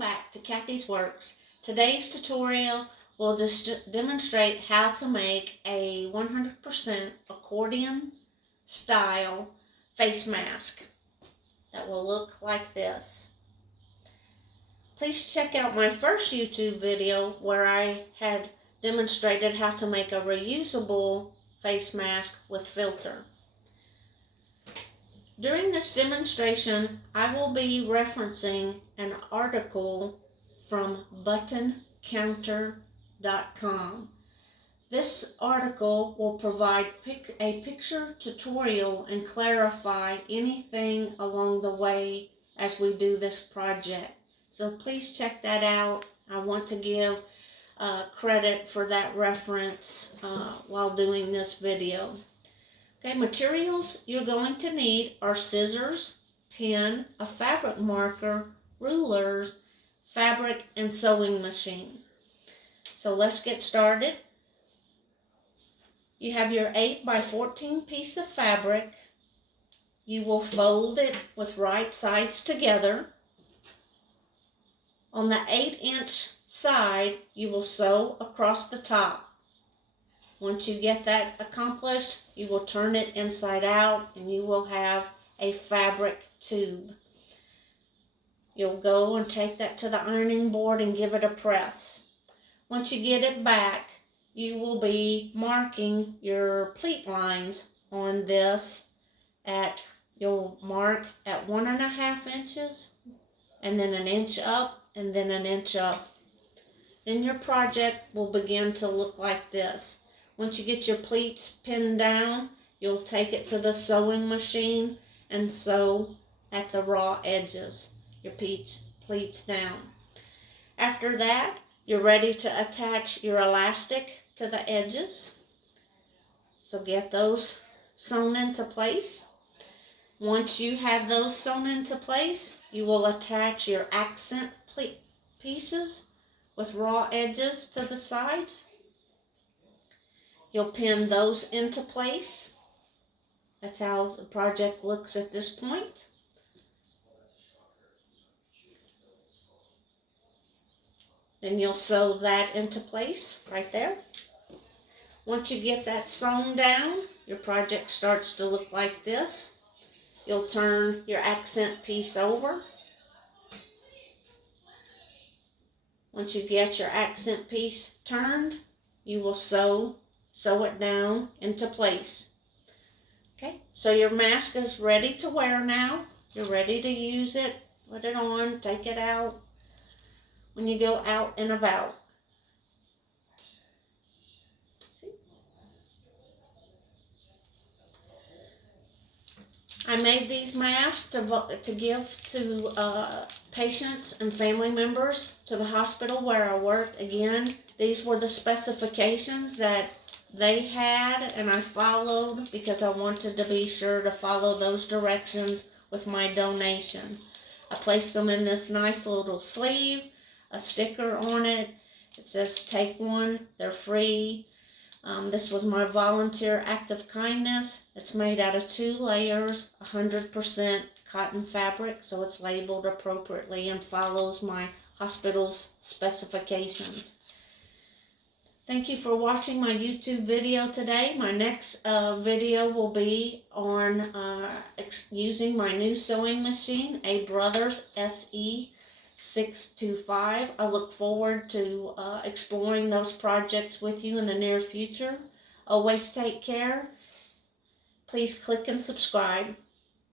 back to Kathy's Works. Today's tutorial will demonstrate how to make a 100% accordion style face mask that will look like this. Please check out my first YouTube video where I had demonstrated how to make a reusable face mask with filter. During this demonstration, I will be referencing an article from buttoncounter.com. This article will provide a picture tutorial and clarify anything along the way as we do this project. So please check that out. I want to give credit for that reference while doing this video. Okay, materials you're going to need are scissors, pen, a fabric marker, rulers, fabric, and sewing machine. So let's get started. You have your 8 by 14 piece of fabric. You will fold it with right sides together. On the 8-inch side, you will sew across the top. Once you get that accomplished, you will turn it inside out and you will have a fabric tube. You'll go and take that to the ironing board and give it a press. Once you get it back, you will be marking your pleat lines on this you'll mark at 1.5 inches and then an inch up and then an inch up. Then your project will begin to look like this. Once you get your pleats pinned down, you'll take it to the sewing machine and sew at the raw edges, your pleats down. After that, you're ready to attach your elastic to the edges. So get those sewn into place. Once you have those sewn into place, you will attach your accent pieces with raw edges to the sides. You'll pin those into place. That's how the project looks at this point. Then you'll sew that into place right there. Once you get that sewn down, your project starts to look like this. You'll turn your accent piece over. Once you get your accent piece turned, you will sew it down into place. Okay, so your mask is ready to wear now. You're ready to use it. Put it on, take it out when you go out and about. I made these masks to give to patients and family members to the hospital where I worked. Again, these were the specifications that they had and I followed because I wanted to be sure to follow those directions with my donation. I placed them in this nice little sleeve, a sticker on it. It says take one, they're free. This was my volunteer act of kindness. It's made out of 2 layers, 100% cotton fabric, so it's labeled appropriately and follows my hospital's specifications. Thank you for watching my YouTube video today. My next video will be on using my new sewing machine, a Brothers SE625. I look forward to exploring those projects with you in the near future. Always take care. Please click and subscribe.